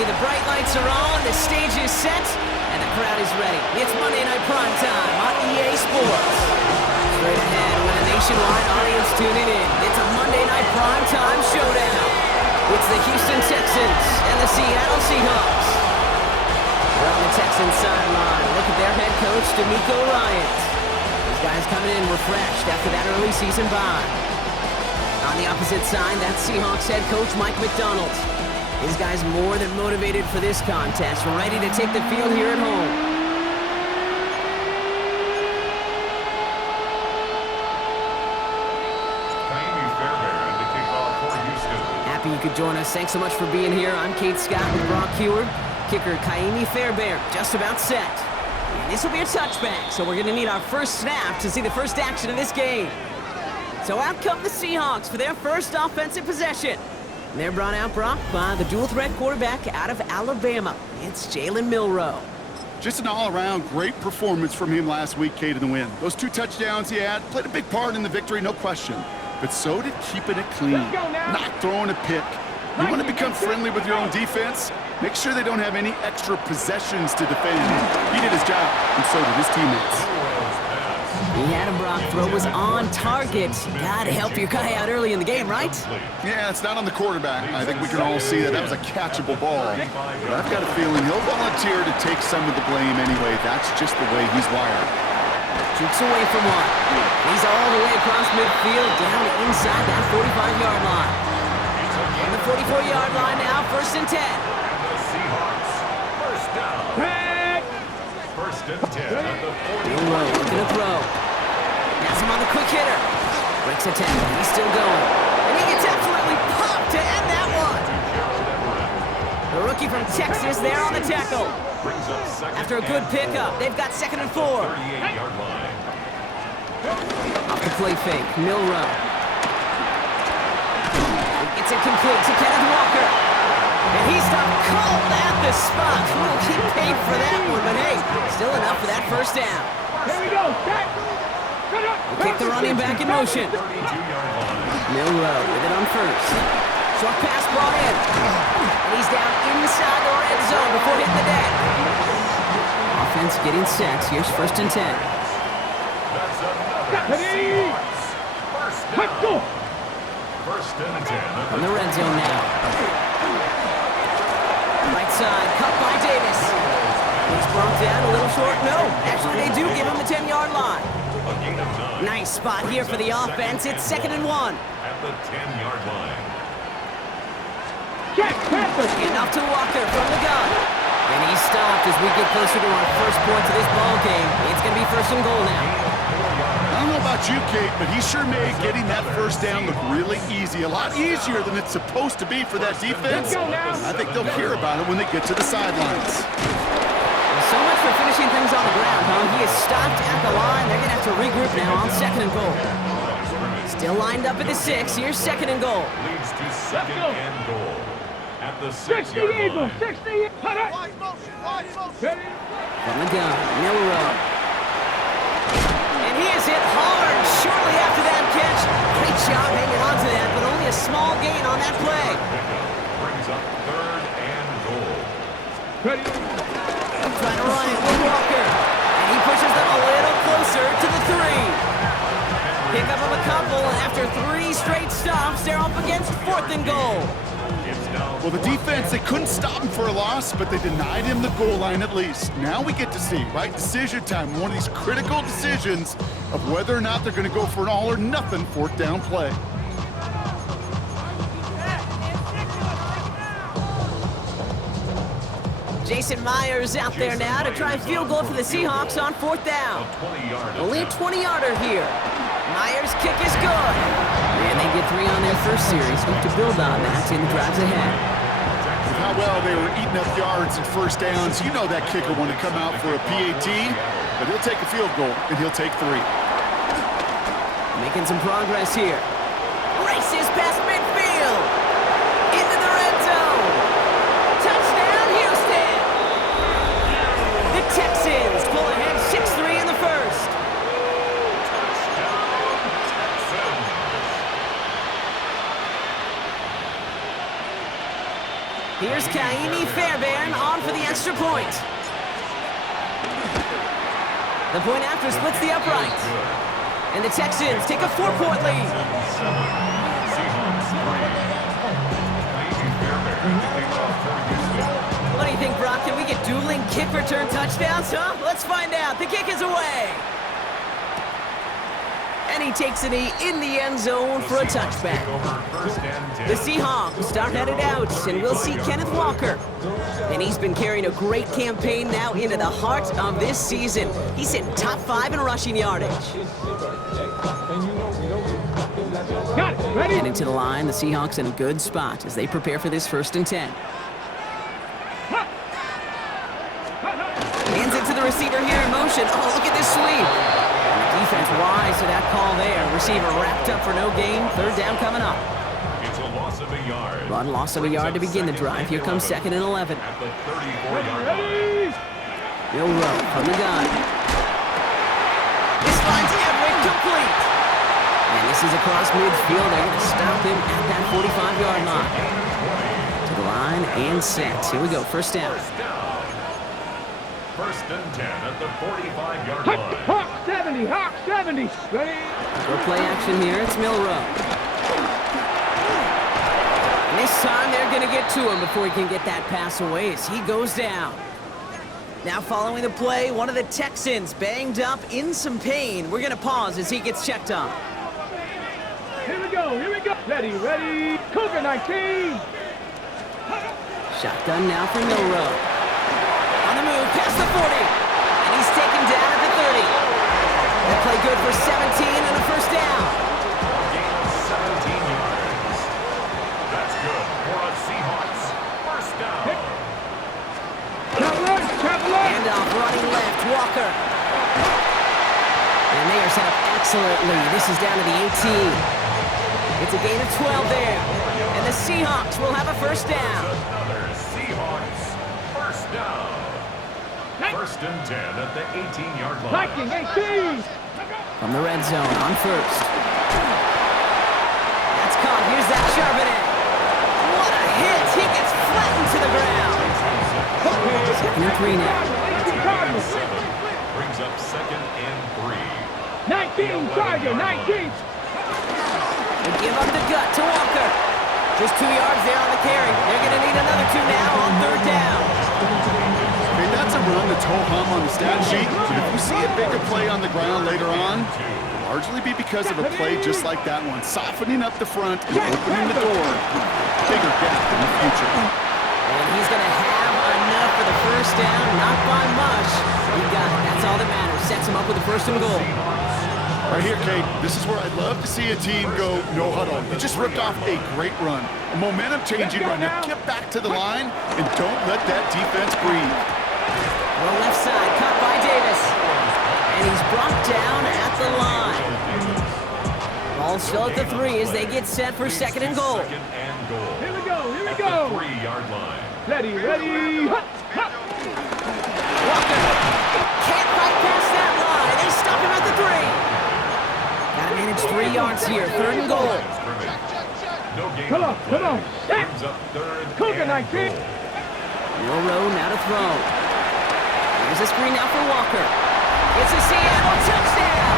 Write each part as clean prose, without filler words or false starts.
everybody. The bright lights are on, the stage is set, and the crowd is ready. It's Monday Night Prime Time on EA Sports. Straight ahead with a nationwide audience tuning in. It's a Monday Night Prime Time showdown. It's the Houston Texans and the Seattle Seahawks. We're on the Texans sideline. Look at their head coach, DeMeco Ryans. These guys coming in refreshed after that early season bye. On the opposite side, that's Seahawks head coach Mike McDonald. His guys more than motivated for this contest, ready to take the field here at home. Happy you could join us. Thanks so much for being here. I'm Kate Scott with Brock Hewer. Kicker Kaimi Fairbairn just about set. And this will be a touchback, so we're going to need our first snap to see the first action of this game. So out come the Seahawks for their first offensive possession. And they're brought out, Brock, by the dual-threat quarterback out of Alabama. It's Jalen Milroe. Just an all-around great performance from him last week, Kate, in the win. Those 2 touchdowns he had played a big part in the victory, no question. But so did keeping it clean, not throwing a pick. You want to become friendly with your own defense? Make sure they don't have any extra possessions to defend. He did his job, and so did his teammates. He had him, Brock. Throw was on target. Gotta help your guy out early in the game, right? Yeah, it's not on the quarterback. I think we can all see that was a catchable ball. But I've got a feeling he'll volunteer to take some of the blame anyway. That's just the way he's wired. Jukes away from one. He's all the way across midfield, down inside that 45-yard line. On the 44-yard line now, 1st and 10. The Seahawks, first down. 1st and 10 at the 40. Milroe looking to throw. Has him on the quick hitter. Breaks a tackle. He's still going. And he gets absolutely popped to end that one. The rookie from Texas there on the tackle. After a good pickup, they've got 2nd and 4. 38-yard line. Off the play fake, Milroe. Gets it complete to Kenneth Walker. And he's stopped cold at the spot. Ooh, he paid for that one, but hey, still enough for that first down. Here we go. We'll kick the running back in motion. 32-yard line. Milroe with it on 1st. Short pass brought in. And he's down inside the red zone before hitting the deck. Offense getting set. Here's 1st and 10. That's another Seahawks. First down. 1st and 10. From the red zone now. Right side, cut by Davis. He's brought down a little short. No, actually they do give him the 10-yard line. A gain of 9. Nice spot here for the offense. It's 2nd and 1. At the 10-yard line. And off to Walker from the gun. And he's stopped as we get closer to our first point to this ball game. It's going to be 1st and goal now. I don't know about you, Kate, but he sure made getting that first down look really easy. A lot easier than it's supposed to be for that defense. I think they'll hear about it when they get to the sidelines. So much for finishing things on the ground, huh? He is stopped at the line. They're going to have to regroup now on 2nd and goal. Still lined up at the 6. Here's 2nd and goal. Leads to 2nd and goal. At the 6-yard line. 60. From the gun, Milroe. And he is hit hard shortly after that catch. Great job hanging on to that, but only a small gain on that play. Brings up 3rd and goal. Trying to run it with Walker. And he pushes them a little closer to the 3. Pick up of a couple, and after 3 straight stops, they're up against 4th and goal. Well, the defense, they couldn't stop him for a loss, but they denied him the goal line at least. Now we get to see, right, decision time, one of these critical decisions of whether or not they're going to go for an all-or-nothing 4th down play. Jason Myers out there now to try a field goal for the Seahawks on 4th down. Only a 20-yarder here. Myers' kick is good. And they get 3 on their first series. Hope to build on that in the drives ahead. With how well they were eating up yards and first downs, you know that kicker want to come out for a PAT, but he'll take a field goal, and he'll take 3. Making some progress here. Races past midfield. Into the red zone. Touchdown, Houston. The Texans pull ahead 6-3 in the first. Here's Here's Kaimi Fairbairn on for the extra point. The point after splits the upright. And the Texans take a 4-point lead. What do you think, Brock? Can we get dueling kick return touchdowns, huh? Let's find out. The kick is away. And he takes a knee in the end zone for a touchback. The Seahawks start headed out, and we'll see Kenneth Walker. And he's been carrying a great campaign now into the heart of this season. He's hitting top 5 in rushing yardage. And into the line, the Seahawks in a good spot as they prepare for this 1st and 10. Hands it to the receiver here in motion. Oh, look at this sweep. Defense wise to that call there. Receiver wrapped up for no gain. 3rd down coming up. It's a loss of a yard. Run loss of a yard to begin the drive. Here comes 2nd and 11. At the 34-yard line. Will Rowe from the gun. This finds Everett complete. And this is across midfield. They're going to stop him at that 45-yard line. To the line and set. Here we go. 1st down. 1st and 10 at the 45-yard line. Hawk 70, Hawk 70. Ready? Go play action here. It's Milroe. And this time they're going to get to him before he can get that pass away as he goes down. Now following the play, one of the Texans banged up in some pain. We're going to pause as he gets checked on. Here we go, here we go. Ready, ready. Cougar 19. Shotgun now for Milroe. On the move, past the 40. And he's taken down at the 30. That play good for 17 and a 1st down. Gain of 17 yards. That's good for a Seahawks 1st down. Traveler. Handoff running left, Walker. And they are set up excellently. This is down to the 18. It's a gain of 12 there. And the Seahawks will have a 1st down. Another Seahawks 1st down. 1st and 10 at the 18-yard line. Viking 18. From the red zone on 1st. That's caught. Here's that Charbonnet. What a hit. He gets flattened to the ground. 2nd and 3 now. Brings up 2nd and 3. 19, Charger, 19. They give up the gut to Walker. Just 2 yards there on the carry. They're going to need another 2 now on 3rd down. Okay, that's a run that's ho-hum on the stat sheet, but if you see a bigger play on the ground later on, it'll largely be because of a play just like that one, softening up the front and opening the door. Bigger gap in the future. And he's going to have enough for the 1st down, not by much. He got it. That's all that matters. Sets him up with the 1st and goal. Right here, Kate, this is where I'd love to see a team go no huddle. They just ripped off a great run, a momentum-changing run. Now get back to the line and don't let that defense breathe. Well, left side, cut by Davis. And he's brought down at the line. Ball still at the 3 as they get set for 2nd and goal. 2nd and goal. Here we go, here we At go. the 3-yard line. Ready, ready. Walker can't bypass that line. They stop him at the 3. Gotta manage 3 yards here. 3rd and goal. No gain Come on, on the play. come on. Brings up 3rd Cougar and 19. goal. Milroe now to throw. Here's a screen now for Walker. It's a Seattle touchdown.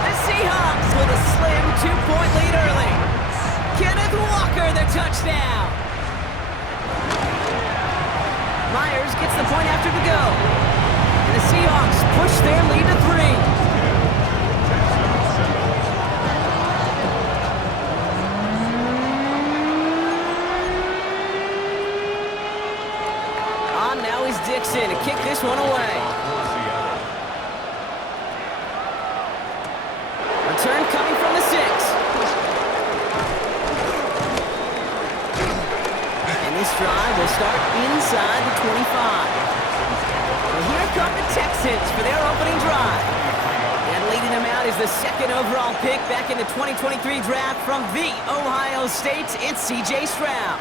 The Seahawks with a slim 2-point lead early. Kenneth Walker, the touchdown. Myers gets the point after to go. And the Seahawks push their lead to 3. Now is Dixon to kick this one away. Return coming from the 6. And this drive will start inside the 25. Well, here come the Texans for their opening drive. And leading them out is the 2nd overall pick back in the 2023 draft from the Ohio State. It's C.J. Stroud.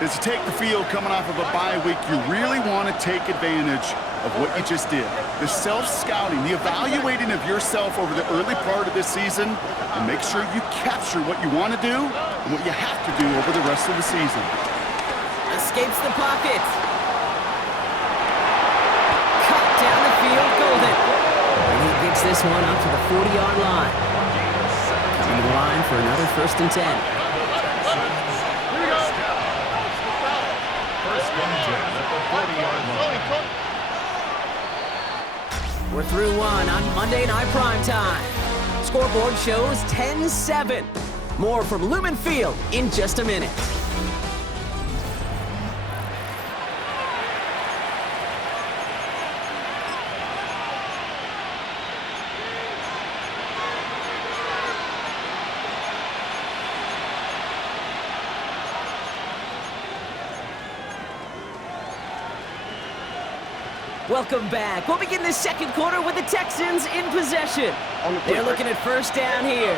As you take the field coming off of a bye week, you really want to take advantage of what you just did. The self-scouting, the evaluating of yourself over the early part of this season, and make sure you capture what you want to do and what you have to do over the rest of the season. Escapes the pocket. Cut down the field, Golden. And he gets this one up to the 40-yard line. Coming to the line for another 1st and 10. Here we go. First and 10 at the 40-yard line. We're through one on Monday Night Primetime. Scoreboard shows 10-7. More from Lumen Field in just a minute. Welcome back. We'll begin the second quarter with the Texans in possession. They're looking at 1st down here.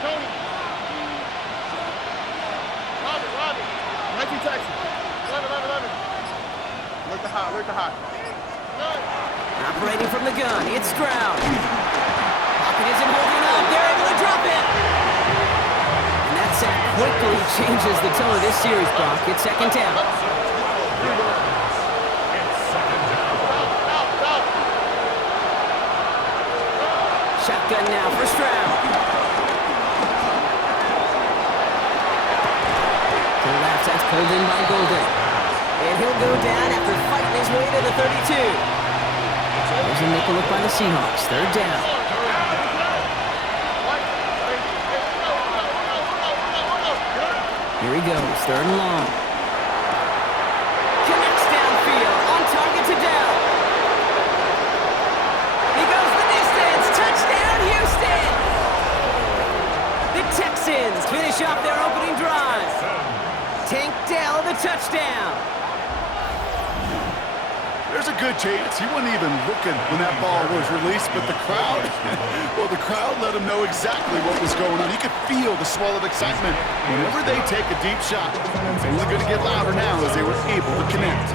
Tony. Robbie. 19 Texans. 11. Look to high. Operating from the gun, it's Stroud. Pocket isn't holding up. They're able to drop it. And that sack quickly changes the tone of this series, Brock. It's 2nd down. Shotgun now for Stroud. To the left, that's pulled in by Golden. And he'll go down after fighting his way to the 32. There's a nickel look by the Seahawks. 3rd down. Here he goes, 3rd and long. Connects downfield, on target to Dell. He goes the distance, touchdown Houston! The Texans finish off their opening drive. Tank Dell the touchdown. There's a good chance he wasn't even looking when that ball was released, but the crowd, well, the crowd let him know exactly what was going on. He could feel the swell of excitement. Whenever they take a deep shot, it's only going to get louder now as they were able to connect.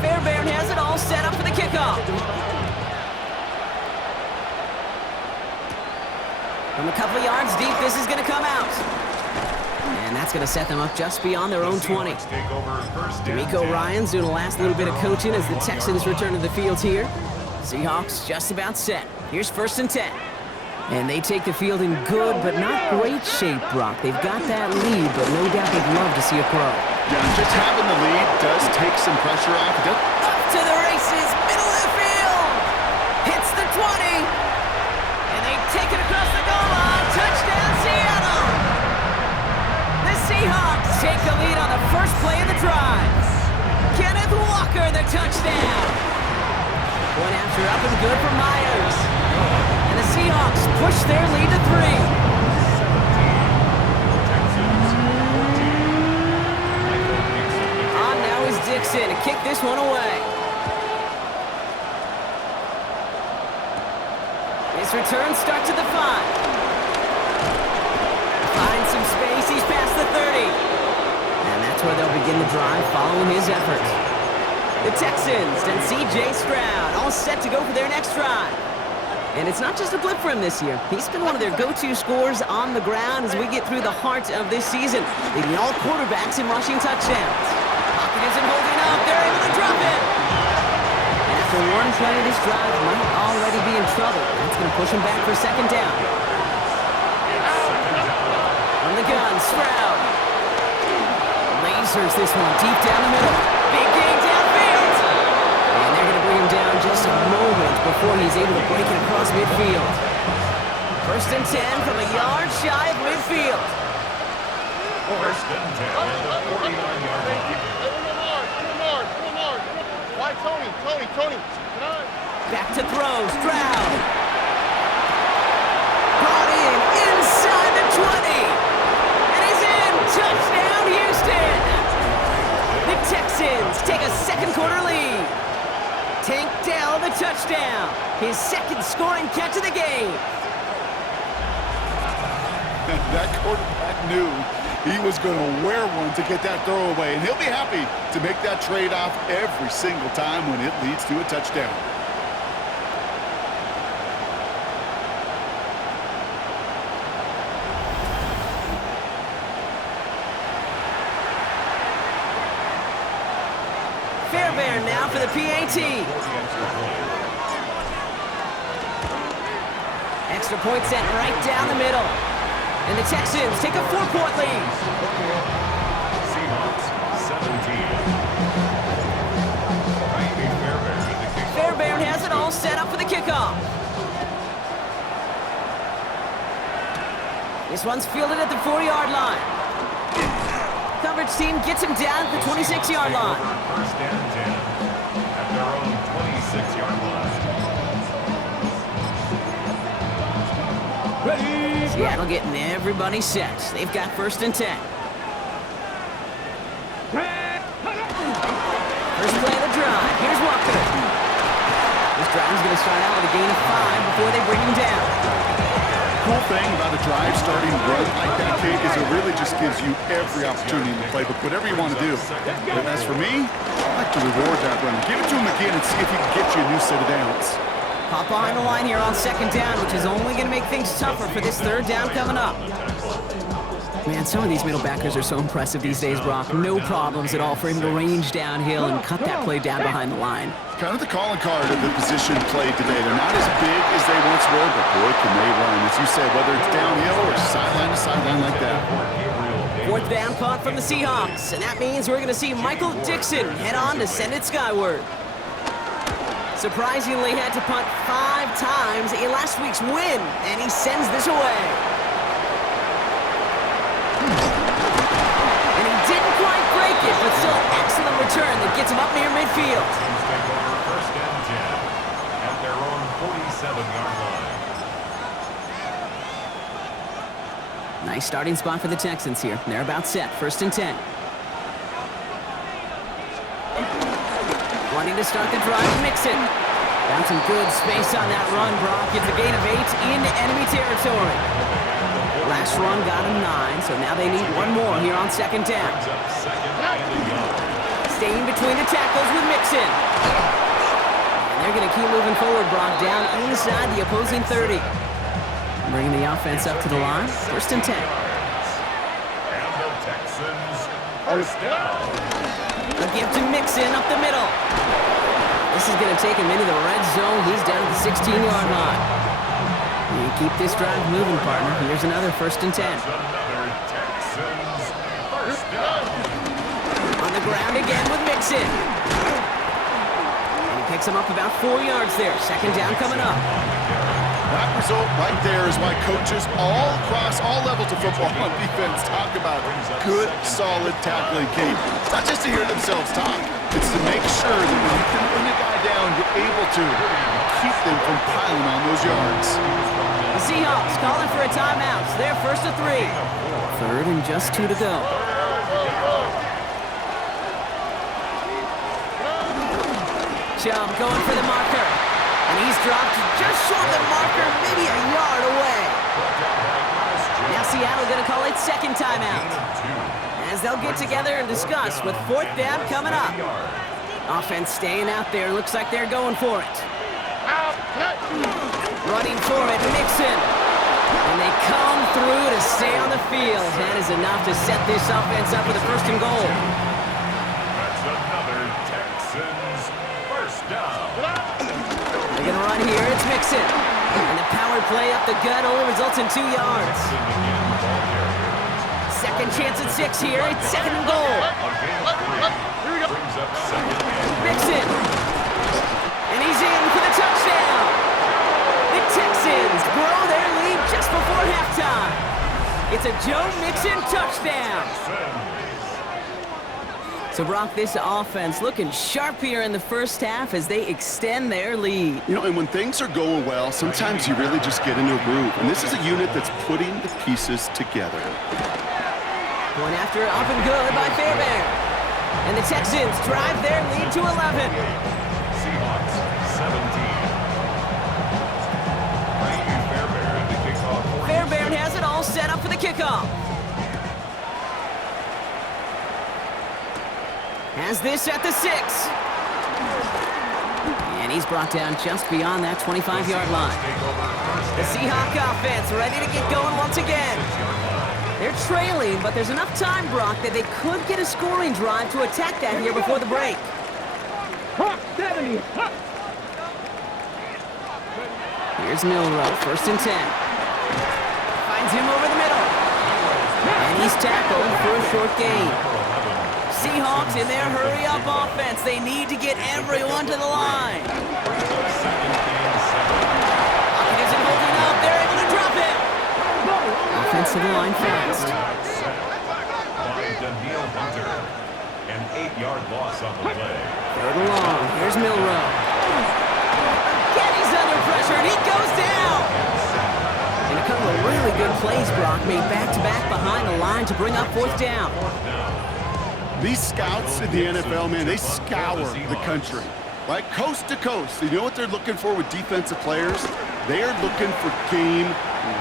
Fairbairn has it all set up for the kickoff. From a couple of yards deep, this is going to come out. And that's going to set them up just beyond their own 20. D'Amico Ryan's doing the last little bit of coaching as the Texans return to the field here. Seahawks just about set. Here's 1st and 10. And they take the field in good but not great shape, Brock. They've got that lead, but no doubt they'd love to see a pro. Yeah, just having the lead does take some pressure off. Up to the races, middle of the field. Hits the 20. And they take it across the goal line. Touchdown, Seattle. The Seahawks take the lead on the first play of the drive. Kenneth Walker, the touchdown. One after up and good for Myers. And the Seahawks push their lead to 3. On now is Dixon to kick this one away. His return starts at the 5. Finds some space, he's past the 30. And that's where they'll begin the drive following his efforts. The Texans and C.J. Stroud all set to go for their next drive. And it's not just a blip for him this year. He's been one of their go-to scorers on the ground as we get through the heart of this season, leading all quarterbacks in rushing touchdowns. Pocket isn't holding up. They're able to drop it. And after one play, this drive might already be in trouble. That's going to push him back for 2nd down. From the gun, Stroud. Lasers this one deep down the middle. Big game downfield. And they're going to bring him down just a moment before he's able to break it across midfield. 1st and 10 from a yard shy of midfield. 1st and 10 at the 49-yard line. Why Tony? Back to throw, Stroud. Brought in inside the 20. And he's in. Touchdown, Houston. The Texans take a second quarter lead. Tank Dell the touchdown. His 2nd scoring catch of the game. That quarterback knew he was going to wear one to get that throw away, and he'll be happy to make that trade-off every single time when it leads to a touchdown. return now for the PAT. Extra point sent right down the middle. And the Texans take a 4-point lead. Seahawks 17. Fairbairn has it all set up for the kickoff. This one's fielded at the 4-yard line. Coverage team gets him down at the 26-yard line. First and 10 at their own 26-yard line. Ready. Seattle getting everybody set. They've got 1st and 10. First play of the drive. Here's Walker. This drive's going to start out with a gain of 5 before they bring him down. Cool thing about a drive starting run like that, Kate, is it really just gives you every opportunity in the playbook, whatever you want to do. And as for me, I like to reward that run. Give it to him again and see if he can get you a new set of downs. Pop behind the line here on 2nd down, which is only going to make things tougher for this 3rd down coming up. Man, some of these middle backers are so impressive these days, Brock. No problems at all for him to range downhill and cut that play down behind the line. Kind of the calling card of the position played today. They're not as big as they once were, but boy, can they run. As you said, whether it's downhill or sideline to sideline like that. 4th down punt from the Seahawks, and that means we're going to see Michael Dixon head on to send it skyward. Surprisingly, had to punt 5 times in last week's win, and he sends this away. And he didn't quite break it, but still an excellent return that gets him up near midfield. Take over 1st and 10 at their own 47-yard line. Nice starting spot for the Texans here. They're about set. 1st and 10. Wanting to start the drive, Mixon. Found some good space on that run, Brock. It's a gain of 8 into enemy territory. Last run got him 9, so now they need one more here on 2nd down. Staying between the tackles with Mixon. And they're going to keep moving forward, Brock, down inside the opposing 30. Bringing the offense up to the line. 1st and 10. And the Texans first down. A gift to Mixon up the middle. This is going to take him into the red zone. He's down at the 16-yard line. You keep this drive moving, partner. Here's another 1st and 10. Another Texans first down. On the ground again with Mixon. And he picks him up about 4 yards there. 2nd down coming up. That result right there is why coaches all across all levels of football on defense talk about good, solid tackling, Kate. It's not just to hear themselves talk. It's to make sure that when you can bring a guy down, you're able to keep them from piling on those yards. The Seahawks calling for a timeout. They're 1st and 3. 3rd and just 2 to go. Chubb going for the marker. And he's dropped just short of the marker, maybe a yard away. Now Seattle going to call it 2nd timeout, as they'll get together and discuss with 4th down coming up. Offense staying out there. Looks like they're going for it. Running for it, Mixon. And they come through to stay on the field. That is enough to set this offense up with a 1st and goal. That's another Texans first down. They're going to run here. It's Mixon. And the power play up the gut only results in 2 yards. 2nd chance at 6 here. It's 2nd and goal. Brings up 2nd and Mixon. And he's in for the touchdown. The Texans grow their lead just before halftime. It's a Joe Mixon touchdown. So, Brock, this offense looking sharp here in the 1st half as they extend their lead. You know, and when things are going well, sometimes you really just get into a groove. And this is a unit that's putting the pieces together. Point after up and good by Fairbairn. And the Texans drive their lead to 11. Seahawks 17. Fairbairn to kick off. Fairbairn has it all set up for the kickoff. Has this at the 6. And he's brought down just beyond that 25-yard line. The Seahawk offense ready to get going once again. They're trailing, but there's enough time, Brock, that they could get a scoring drive to attack that here before the break. Hawk 70. Hawk. Here's Milrow, 1st and 10. Finds him over the middle. And he's tackled for a short gain. Seahawks in their hurry-up offense. They need to get everyone to the line. Pocket isn't holding up. They're able to drop it. Offensive line fast. An 8-yard loss on the play. 3rd and long. Here's Milrow. Again, he's under pressure, and he goes down. And a couple of really good plays, Brock, made back-to-back behind the line to bring up 4th down. These scouts in the NFL, man, they scour the country, right? Coast to coast. You know what they're looking for with defensive players? They are looking for game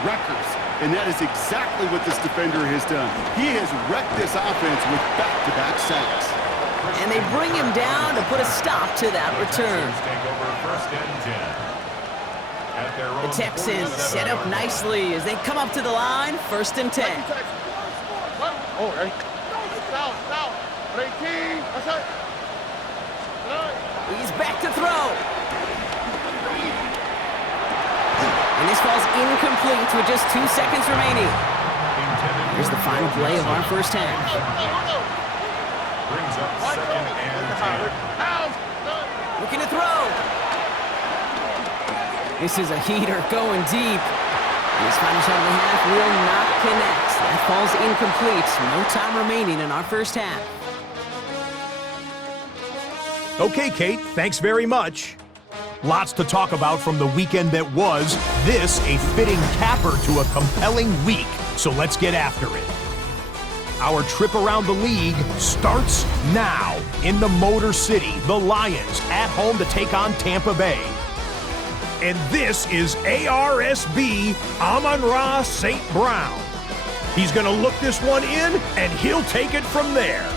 records. And that is exactly what this defender has done. He has wrecked this offense with back-to-back sacks. And they bring him down to put a stop to that return. The Texans set up nicely as they come up to the line, 1st and 10. Oh, hey. South. 18. That's it. He's back to throw. And this falls incomplete with just 2 seconds remaining. Here's the final play of our first half. Brings up 2nd and 10. Looking to throw. This is a heater going deep. And his final shot of the half will not connect. That falls incomplete. No time remaining in our first half. Okay, Kate, thanks very much. Lots to talk about from the weekend that was. This a fitting capper to a compelling week, so let's get after it. Our trip around the league starts now. In the Motor City, the Lions at home to take on Tampa Bay. And this is ARSB Amon-Ra St. Brown. He's going to look this one in, and he'll take it from there.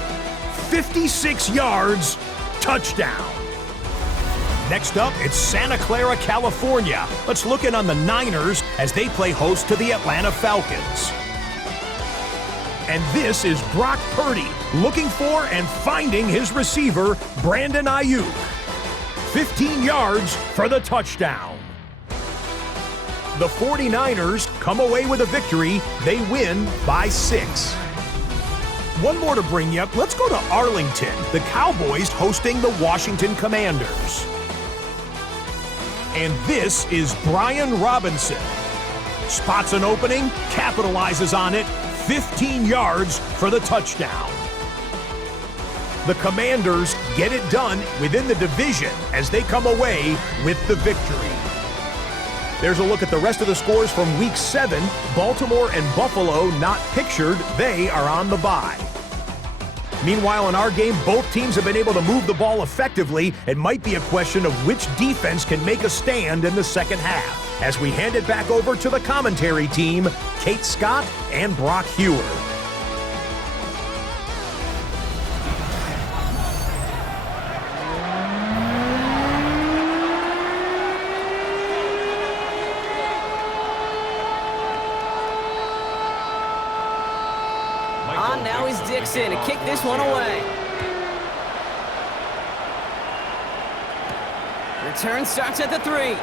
56 yards, touchdown. Next up, it's Santa Clara, California. Let's look in on the Niners as they play host to the Atlanta Falcons. And this is Brock Purdy looking for and finding his receiver, Brandon Ayuk. 15 yards for the touchdown. The 49ers come away with a victory. They win by 6. One more to bring you up. Let's go to Arlington. The Cowboys hosting the Washington Commanders. And this is Brian Robinson. Spots an opening, capitalizes on it, 15 yards for the touchdown. The Commanders get it done within the division as they come away with the victory. There's a look at the rest of the scores from Week 7. Baltimore and Buffalo not pictured. They are on the bye. Meanwhile, in our game, both teams have been able to move the ball effectively. It might be a question of which defense can make a stand in the second half. As we hand it back over to the commentary team, Kate Scott and Brock Hewer. Now is Dixon to kick this one away. Return starts at the 3.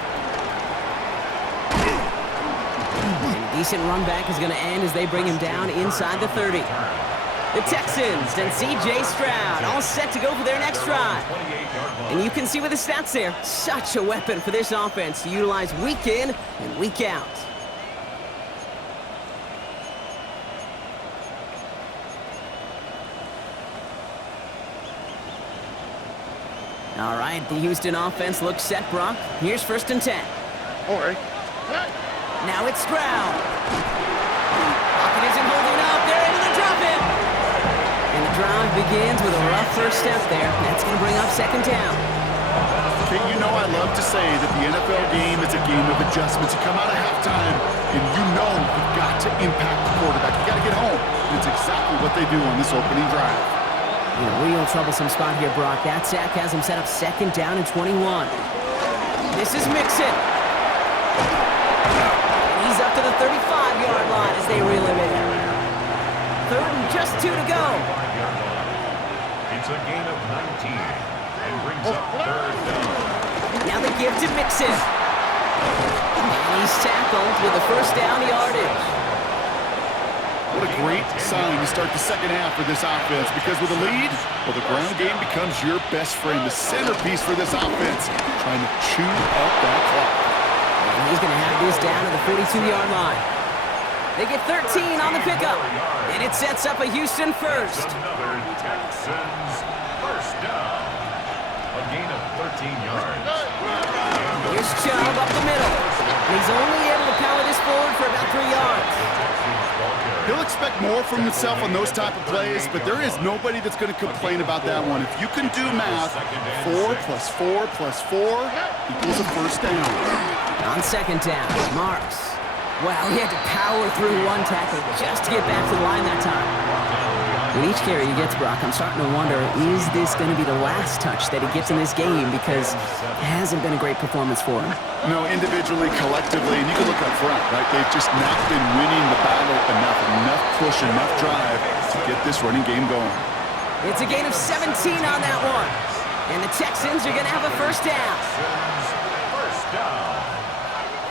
And a decent run back is going to end as they bring him down inside the 30. The Texans and C.J. Stroud all set to go for their next drive. And you can see with the stats there, such a weapon for this offense to utilize week in and week out. All right, the Houston offense looks set, Brock. Here's 1st and 10. All right. Now it's Stroud. Pocket isn't holding up. They're able to drop it. And the drive begins with a rough first step there. That's going to bring up 2nd down. Okay, you know I love to say that the NFL game is a game of adjustments. You come out of halftime, and you know you've got to impact the quarterback. You got to get home. And it's exactly what they do on this opening drive. In a real troublesome spot here, Brock. That sack has him set up 2nd down and 21. This is Mixon. He's up to the 35-yard line as they reel him in. 3rd and just 2 to go. It's a gain of 19. And brings up third down. Now they give to Mixon. And he's tackled with a first down yardage. What a great sign to start the second half for this offense, because with a lead, well, the ground game becomes your best friend, the centerpiece for this offense, trying to chew up that clock. And he's going to have this down to the 42-yard line. They get 13 on the pickup, and it sets up a Houston first. Another Texans first down. A gain of 13 yards. Here's Chubb up the middle. And he's only able to power this forward for about 3 yards. He'll expect more from himself on those type of plays, but there is nobody that's going to complain about that one. If you can do math, 4 plus 4 plus 4 equals a first down. On second down, Marks. Well, he had to power through one tackle just to get back to the line that time. With each carry he gets, Brock, I'm starting to wonder, is this going to be the last touch that he gets in this game? Because it hasn't been a great performance for him. No, individually, collectively, and you can look up front, right? They've just not been winning the battle enough push, enough drive to get this running game going. It's a gain of 17 on that one. And the Texans are going to have a first down. First down.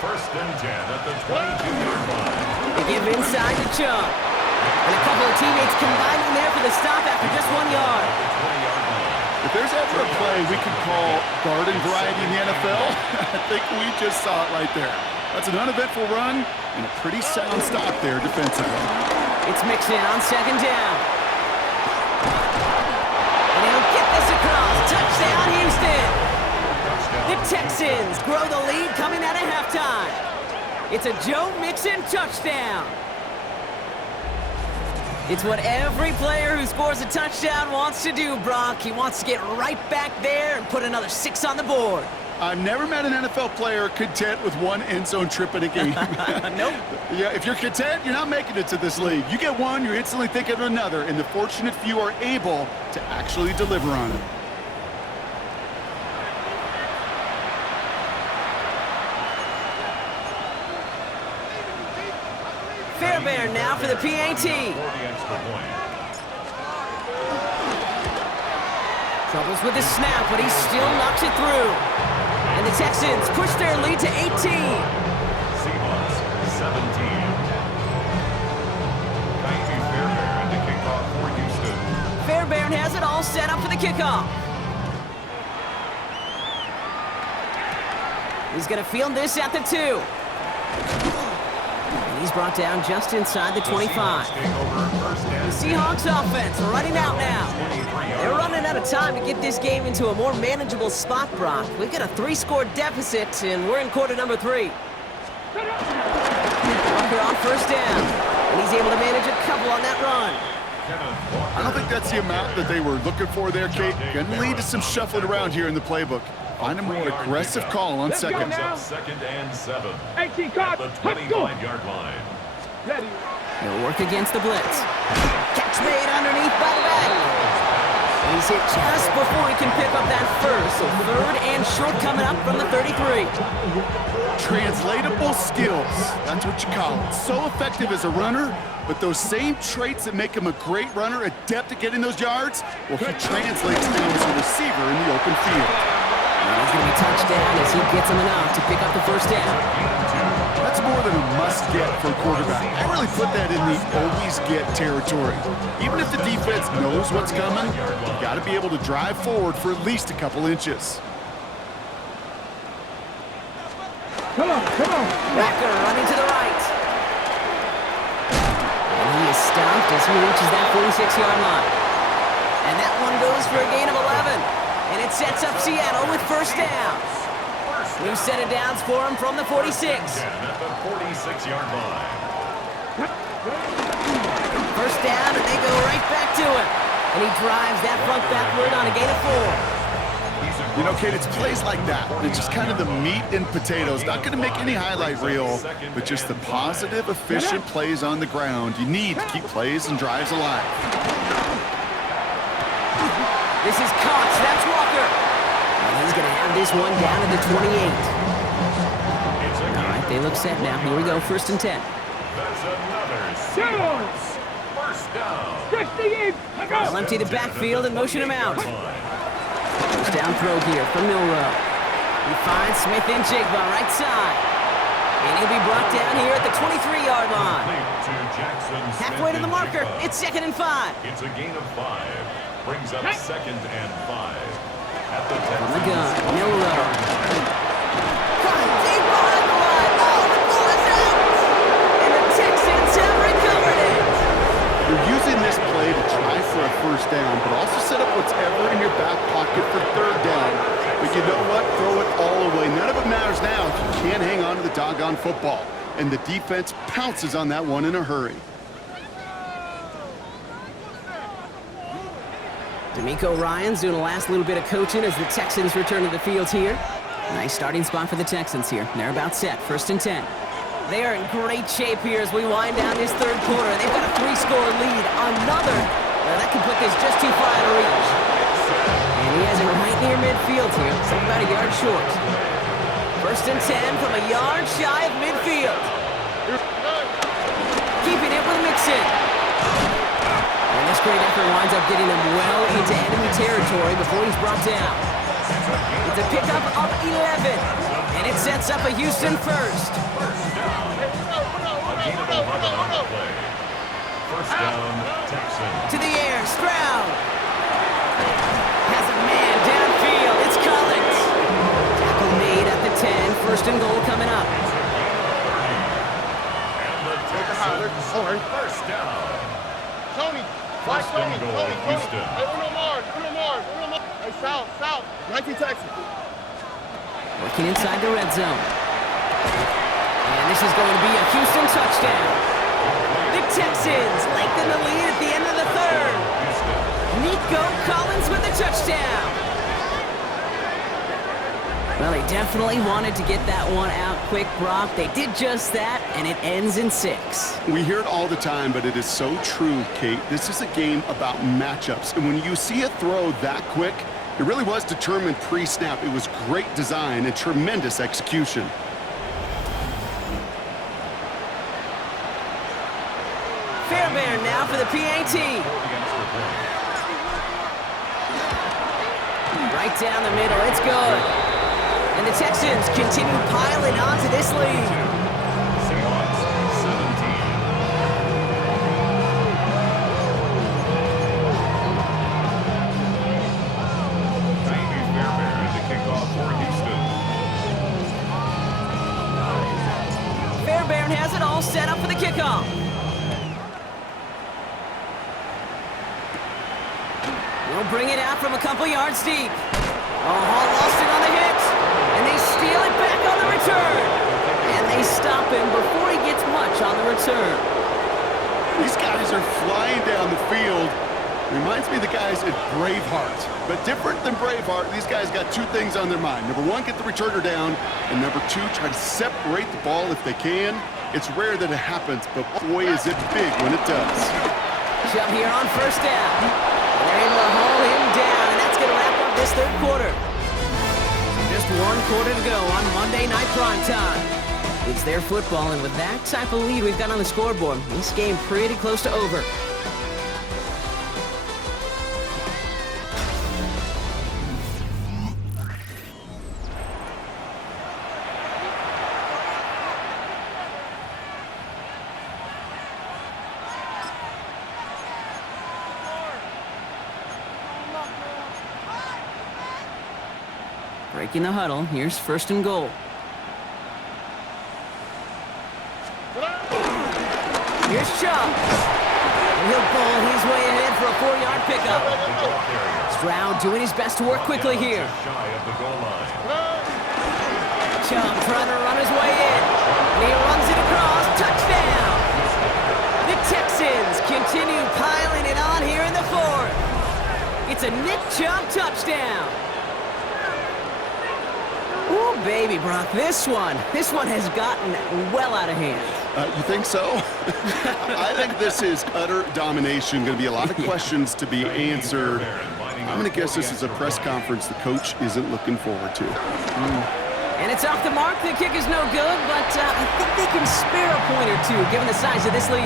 First and 10 at the 22-yard line. They give inside to Chubb. And a couple of teammates combining there for the stop after just 1 yard. If there's ever a play we could call garden variety in the NFL, I think we just saw it right there. That's an uneventful run and a pretty sound stop there defensively. It's Mixon on second down. And he'll get this across. Touchdown, Houston. The Texans grow the lead coming out of halftime. It's a Joe Mixon touchdown. It's what every player who scores a touchdown wants to do, Brock. He wants to get right back there and put another 6 on the board. I've never met an NFL player content with one end zone trip in a game. Nope. Yeah, if you're content, you're not making it to this league. You get one, you're instantly thinking of another, and the fortunate few are able to actually deliver on it. Fairbairn now for the PAT. Troubles with the snap, but he still knocks it through. And the Texans push their lead to 18. Seahawks 17. Fairbairn to kick off for Houston. Fairbairn has it all set up for the kickoff. He's going to field this at the 2. And he's brought down just inside the 25. The Seahawks offense running out now. They're running out of time to get this game into a more manageable spot, Brock. We've got a 3-score deficit, and we're in quarter number 3. Walker on first down, and he's able to manage a couple on that run. I don't think that's the amount that they were looking for there, Kate. Going to lead to some shuffling around here in the playbook. Find a more aggressive call on second. Second and 7. 18 caught. The Let's go. 25-yard line. Ready. He'll work against the blitz. Catch made underneath by the back. And he's hit just before he can pick up that first. So third and short coming up from the 33. Translatable skills. That's what you call it. So effective as a runner, but those same traits that make him a great runner, adept at getting those yards, well, he translates now as a receiver in the open field. And he's going to be touchdown as he gets him enough to pick up the first down. That's more than a must-get for a quarterback. I really put that in the always-get territory. Even if the defense knows what's coming, you've got to be able to drive forward for at least a couple inches. Come on. Walker running to the right. And he is stopped as he reaches that 46-yard line. And that one goes for a gain of 11. And it sets up Seattle with first down. New set of downs for him from the 46. At the 46-yard line. First down, and they go right back to him. And he drives that front backward on a gain of 4. You know, Kate, it's plays like that. It's just kind of the meat and potatoes. Not going to make any highlight reel, but just the positive, efficient plays on the ground. You need to keep plays and drives alive. This is Cox. That's Walker. And he's going to have this one down at the 28. All right, they look set now. Here we go, first and 10. That's another Seahawks first down. Stretch the in. They'll empty the backfield and motion him out. First down throw here from Milrow. He finds Smith and Jigba right side. And he'll be brought down here at the 23-yard line. Halfway to the marker. It's 2nd and 5. It's a gain of 5. Brings up 2nd and 5. At the From the gun, Texans. Milrow. Coming deep behind the line. Oh, the ball is out. And the Texans have recovered it. You're using this play to try for a first down, but also set up what's ever in your back pocket for 3rd down. But you know what? Throw it all away. None of it matters now if you can't hang on to the doggone football. And the defense pounces on that one in a hurry. D'Amico Ryans doing the last little bit of coaching as the Texans return to the field here. Nice starting spot for the Texans here. They're about set. 1st and 10. They are in great shape here as we wind down this 3rd quarter. They've got a 3-score lead. Another. Well, that can put this just too far out of reach. And he has it right near midfield here. So about a yard short. 1st and 10 from a yard shy of midfield. Keeping it with Mixon. And this great effort winds up getting him well into enemy territory before he's brought down. It's a pickup of 11. And it sets up a Houston first. First down, Texans. To the air, Stroud. Has a man downfield. It's Collins. Tackle made at the 10. 1st and goal coming up. And the Texans. First down. Tony. Watch First Tony. and goal, Tony. Houston. Hey, Uno Mars. Hey, south. 19 Texas. Working inside the red zone. And this is going to be a Houston touchdown. The Texans lengthen the lead at the end of the 3rd. Nico Collins with the touchdown. Well, they definitely wanted to get that one out quick, Brock. They did just that, and it ends in 6. We hear it all the time, but it is so true, Kate. This is a game about matchups. And when you see a throw that quick, it really was determined pre-snap. It was great design and tremendous execution. Fairbairn now for the PAT. Right down the middle, it's good. And the Texans continue piling onto this lead. Seahawks, 17. Jamie Fairbairn to kick off for Houston. Fairbairn has it all set up for the kickoff. We'll bring it out from a couple yards deep. Hall lost it on the hit, and they steal it back on the return. And they stop him before he gets much on the return. These guys are flying down the field. Reminds me of the guys at Braveheart. But different than Braveheart, these guys got 2 things on their mind. Number 1, get the returner down. And number 2, try to separate the ball if they can. It's rare that it happens, but boy, is it big when it does. Jump here on 1st down. They're able to haul him down, and that's going to wrap up this 3rd quarter. Just 1 quarter to go on Monday Night Primetime. It's their football, and with that type of lead we've got on the scoreboard, this game pretty close to over. Breaking the huddle, here's 1st and goal. Here's Chubb. And he'll pull his way ahead for a 4-yard pickup. Stroud doing his best to work quickly here. Shy of the goal line. Chubb trying to run his way in. And he runs it across. Touchdown! The Texans continue piling it on here in the 4th. It's a Nick Chubb touchdown. Ooh, baby, Brock, this one has gotten well out of hand. You think so? I think this is utter domination. Going to be a lot of questions to be answered. I'm going to guess this is a press conference the coach isn't looking forward to. And it's off the mark. The kick is no good, but I think they can spare a point or 2 given the size of this lead.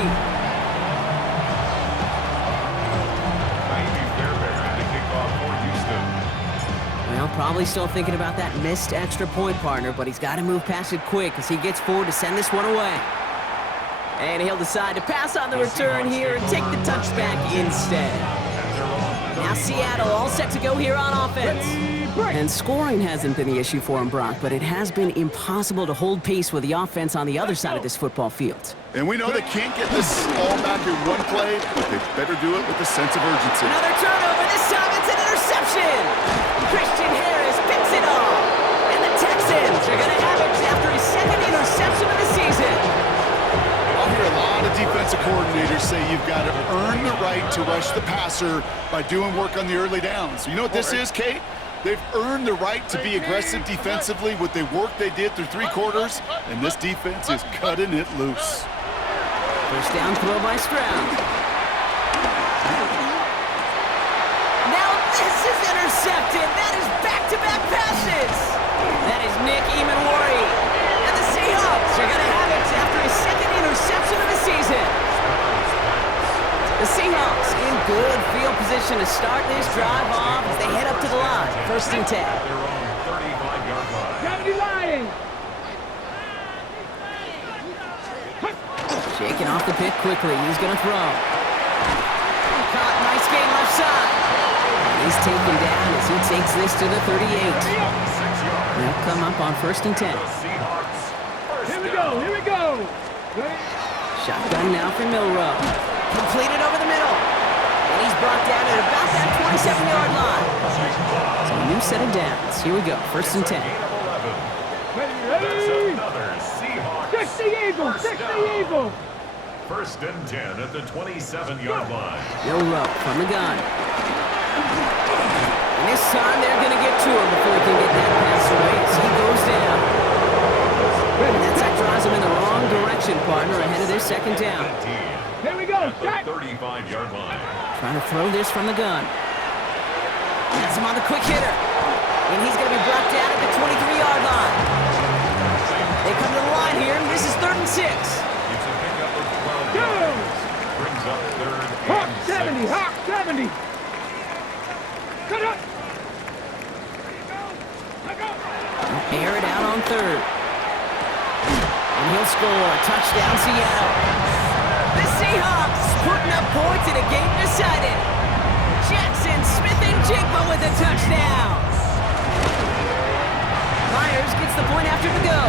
Jamie Fairbairn to kick off for Houston. probably still thinking about that missed extra point, partner, but he's got to move past it quick as he gets forward to send this one away. And he'll decide to pass on the return here and take the touchback instead. Now Seattle all set to go here on offense. And scoring hasn't been the issue for him, Brock, but it has been impossible to hold pace with the offense on the other side of this football field. And we know they can't get this all back in one play, but they better do it with a sense of urgency. Another turnover. This time it's an interception. Christian Harris picks it off. And the Texans are going to have it after his second interception of the season. I'll hear a lot of defensive coordinators say you've got to earn the right to rush the passer by doing work on the early downs. You know what this is, Kate? They've earned the right to be aggressive defensively with the work they did through 3 quarters, and this defense is cutting it loose. First down throw by Stroud. Now this is intercepted. That is back-to-back passes. That is Nick Emanwari. And the Seahawks are going to have it after his second interception of the season. The Seahawks in good field position to start this drive off as they head up to the line. First and 10. Their own 35-yard line. 70 Lions. Shaking off the pick quickly. He's going to throw. Caught. Nice gain left side. And he's taken down as he takes this to the 38. 6 yards. They'll come up on first and 10. The Seahawks. First Here we down. go. Here we go. Shotgun now for Milrow. Completed over the middle. And he's brought down at about that 27-yard line. So a new set of downs. Here we go. First and 10. Gain of 11. Ready, That's ready. another Seahawks. 60 Eagle. First 60 down. Eagle. First and 10 at the 27-yard line. Milrow from the gun. And this time they're going to get to him before he can get that pass away as he goes down. And that drives him in the wrong direction, partner, ahead of their second down. 15 Here we go. at the Jack. 35-yard line. Trying to throw this from the gun. That's him on the quick hitter. And he's going to be brought down at the 23-yard line. They come to the line here, and this is 3rd and 6. It's a pickup of 12 Go. yards. Brings up 3rd Hawk and 70. 6. Hawk 70. Cut up. Air it out on 3rd. And he'll score. Touchdown, Seattle. The Seahawks putting up points in a game decided. Jackson Smith-Njigba with a touchdown. Myers gets the point after the go.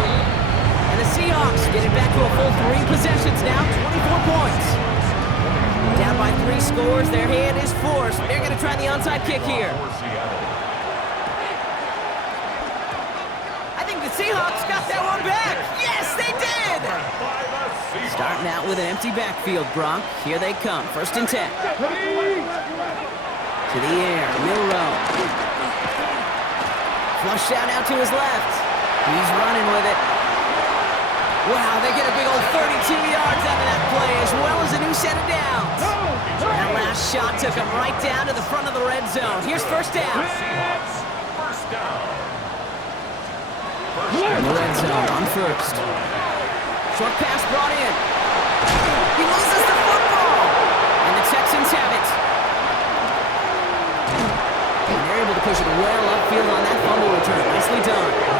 And the Seahawks get it back to a full 3 possessions now, 24 points. Down by 3 scores, their hand is forced. They're going to try the onside kick here. For Seattle. I think the Seahawks got that one back. Yes, they did! By the Seahawks. Starting out with an empty backfield, Gronk. Here they come. First and 10. To the air, Milrow. Flush out out to his left. He's running with it. Wow, they get a big old 32 yards out of that play, as well as a new set of downs. That last shot took him right down to the front of the red zone. Here's first down. Seahawks. First down. In the red zone on first. Short pass brought in. He loses the football. And the Texans have it. And they're able to push it well upfield on that fumble return. Nicely done.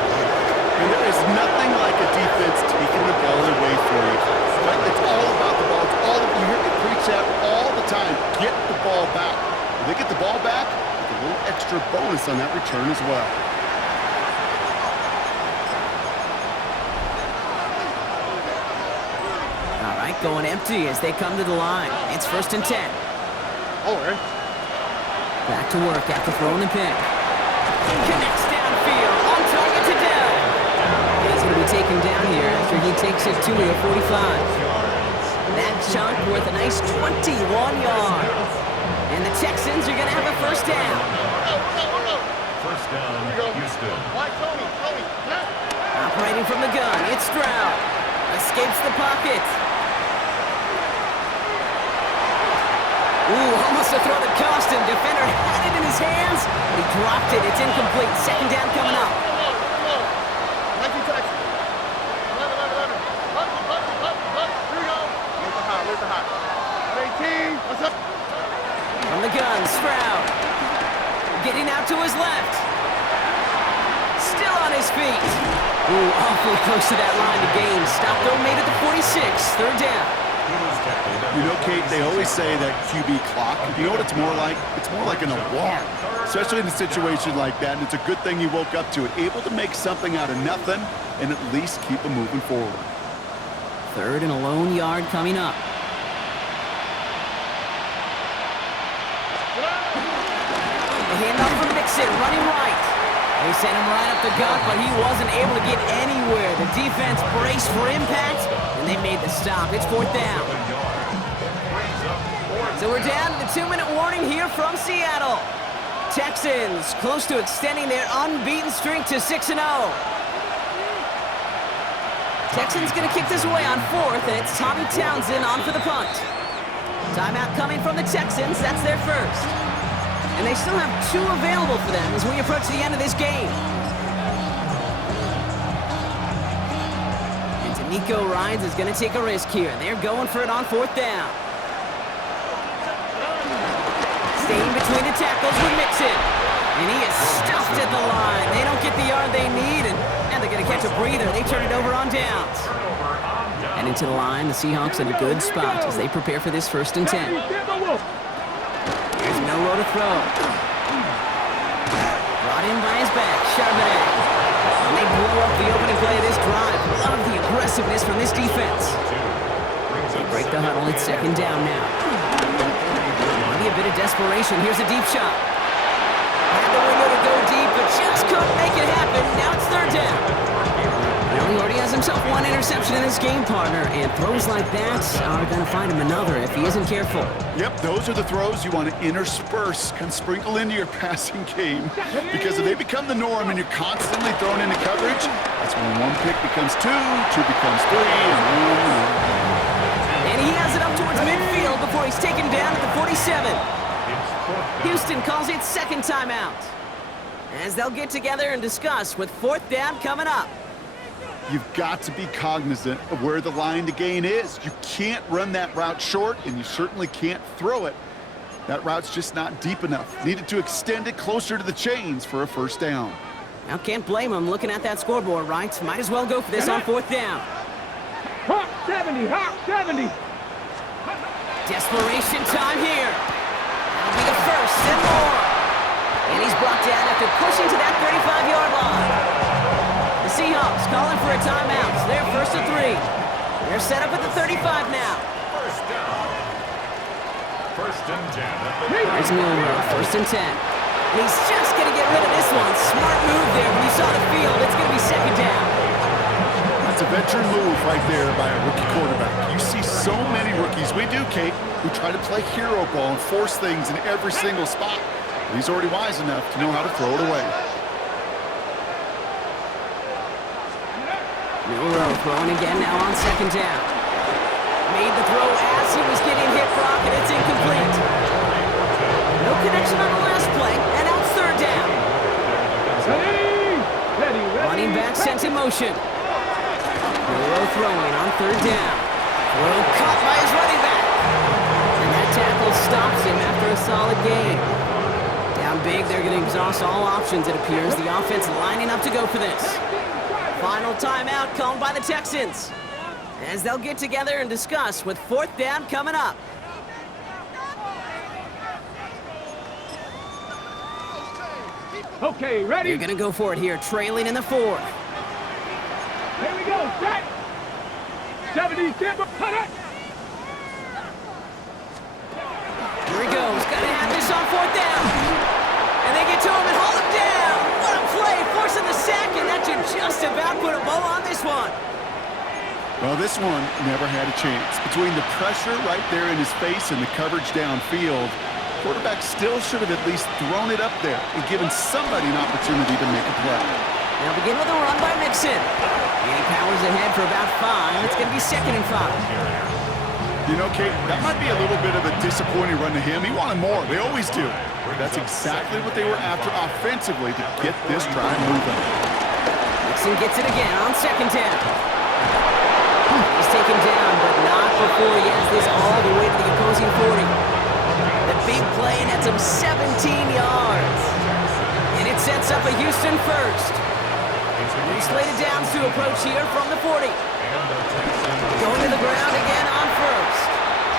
And there is nothing like a defense taking the ball away from you. Right? It's all about the ball. It's all you hear me preach that all the time. Get the ball back. When they get the ball back, a little extra bonus on that return as well. All right, going empty as they come to the line. It's first and 10. Back to work after throwing the pick. Connects downfield. On target to Dell. He's going to be taken down here after he takes it to the 45. That chunk worth a nice 21 yards. And the Texans are going to have a first down. First down, Houston. Why, Tony? Operating from the gun, it's Stroud. Escapes the pocket. Ooh, almost a throw that cost him. Defender had it in his hands, but he dropped it. It's incomplete. Second down coming up. Where's the hot? 18. What's up? From the gun, Stroud. Getting out to his left. Still on his feet. Ooh, awfully close to that line to gain. Stop though made at the 46. Third down. You know, Kate, they always say that QB clock. You know what it's more like? It's more like an alarm, especially in a situation like that. And it's a good thing you woke up to it, able to make something out of nothing and at least keep them moving forward. Third and a lone yard coming up. The handoff from Mixon, running right. They sent him right up the gut, but he wasn't able to get anywhere. The defense braced for impact, and they made the stop. It's fourth down. So we're down to the 2-minute warning here from Seattle. Texans close to extending their unbeaten streak to 6-0. Texans going to kick this away on fourth, and it's Tommy Townsend on for the punt. Timeout coming from the Texans. That's their first. And they still have 2 available for them as we approach the end of this game. And D'Amico Ryans is going to take a risk here. They're going for it on fourth down. Staying between the tackles with Mixon. And he is stuffed at the line. They don't get the yard they need, and they're going to catch a breather. They turn it over on downs. And into the line, the Seahawks in a good spot as they prepare for this 1st and 10. There's no row to throw. Brought in by his back, Charbonnet. And they blow up the opening play of this drive. Love the aggressiveness from this defense. They break the huddle. It's 2nd down now. Maybe a bit of desperation. Here's a deep shot. Had the window to go deep, but just couldn't make it happen. Now it's 3rd down. Well, he already has himself 1 interception in this game, partner, and throws like that are going to find him another if he isn't careful. Yep, those are the throws you want to intersperse, can sprinkle into your passing game. Because if they become the norm and you're constantly thrown into coverage, that's when 1 pick becomes 2, 2 becomes 3, and he has it up towards midfield before he's taken down at the 47. Houston calls it 2nd timeout, as they'll get together and discuss with 4th down coming up. You've got to be cognizant of where the line to gain is. You can't run that route short, and you certainly can't throw it. That route's just not deep enough. Needed to extend it closer to the chains for a 1st down. Now, can't blame him looking at that scoreboard, right? Might as well go for this on 4th down. Hawk 70, Hawk 70. Desperation time here. That'll be the 1st and more. And he's brought down after pushing to that 35-yard line. The Seahawks calling for a timeout. They're 1st and 3. They're set up at the 35 now. 1st down. 1st and 10. There's Milrow, 1st and 10. And he's just going to get rid of this one. Smart move there when he saw the field. It's going to be 2nd down. That's a veteran move right there by a rookie quarterback. You see so many rookies, we do, Kate, who try to play hero ball and force things in every single spot. But he's already wise enough to know how to throw it away. Milrow throwing again now on 2nd down. Made the throw as he was getting hit, Brock, and it's incomplete. No connection on the last play, and now it's 3rd down. Ready. Running back sent in motion. Milrow throwing on 3rd down. Throw caught by his running back. And that tackle stops him after a solid gain. Down big, they're going to exhaust all options, it appears. The offense lining up to go for this. Final timeout called by the Texans, as they'll get together and discuss with 4th down coming up. Okay, ready? They're going to go for it here, trailing in the 4th. Here we go, set. 70, timber, cut it. Here he goes, got to have this on 4th down. And they get to him and hold him down. What a play, forcing the sack, and that should just about put a bow on this one. Well, this one never had a chance. Between the pressure right there in his face and the coverage downfield, quarterback still should have at least thrown it up there and given somebody an opportunity to make a play. They'll begin with a run by Mixon. And he powers ahead for about 5. It's going to be 2nd and 5. You know, Kate, that might be a little bit of a disappointing run to him. He wanted more. They always do. That's exactly what they were after offensively to get this drive moving. Mixon gets it again on 2nd down. He's taken down, but not before he has this all the way to the opposing 40. The big play, and that's him 17 yards. And it sets up a Houston 1st. He's slated downs to approach here from the 40. Going to the ground again on first.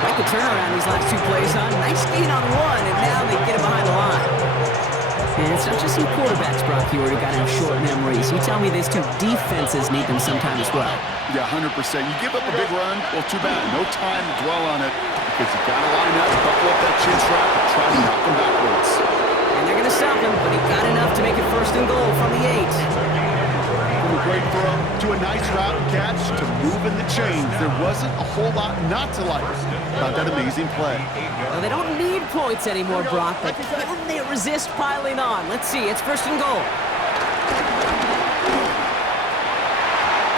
Like the turnaround these last two plays, huh? Nice gain on one, and now they get him behind the line. And it's not just some quarterbacks, Brock Hewitt, who got him short memories. You tell me these two defenses need them sometime as well. Yeah, 100%. You give up a big run, well, too bad. No time to dwell on it because you got to line up, buckle up that chin strap, and try to knock him backwards. And they're going to stop him, but he got enough to make it first and goal from the 8. From a great throw to a nice route and catch to moving the chains. There wasn't a whole lot not to like about that amazing play. Well, they don't need points anymore, Brock, but can they resist piling on? Let's see. It's first and goal.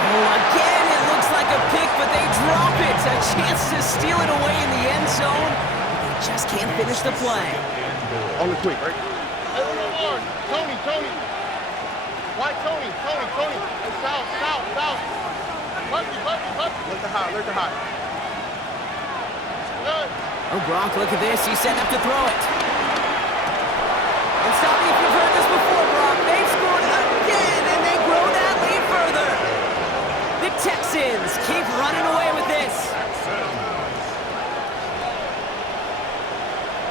Oh, again, it looks like a pick, but they drop it. A chance to steal it away in the end zone. They just can't finish the play. On the quick, right? Hey, Tony. Why Tony? Hey, south. Bucky. Look to high. Good. Oh, Brock, look at this. He's setting up to throw it. And stop me if you've heard this before, Brock. They've scored again, and they grow that lead further. The Texans keep running away with this.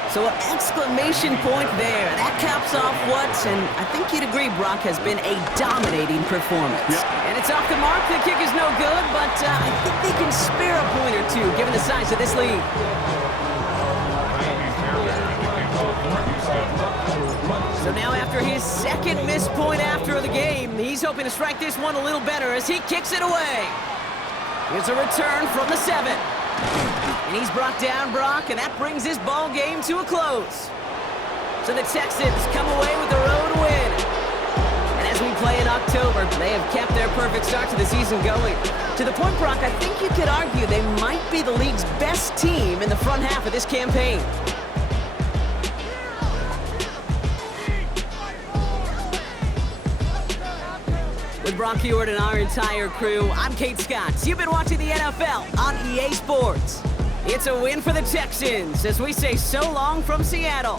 So an exclamation point there. That caps off what, and I think you'd agree, Brock, has been a dominating performance. Yep. And it's off the mark. The kick is no good, but I think they can spare a point or two, given the size of this lead. So now after his second missed point after the game, he's hoping to strike this one a little better as he kicks it away. Here's a return from the 7. And he's brought down, Brock, and that brings this ball game to a close. So the Texans come away with the road win. And as we play in October, they have kept their perfect start to the season going. To the point, Brock, I think you could argue they might be the league's best team in the front half of this campaign. With Brock Hewitt and our entire crew, I'm Kate Scott. You've been watching the NFL on EA Sports. It's a win for the Texans as we say so long from Seattle.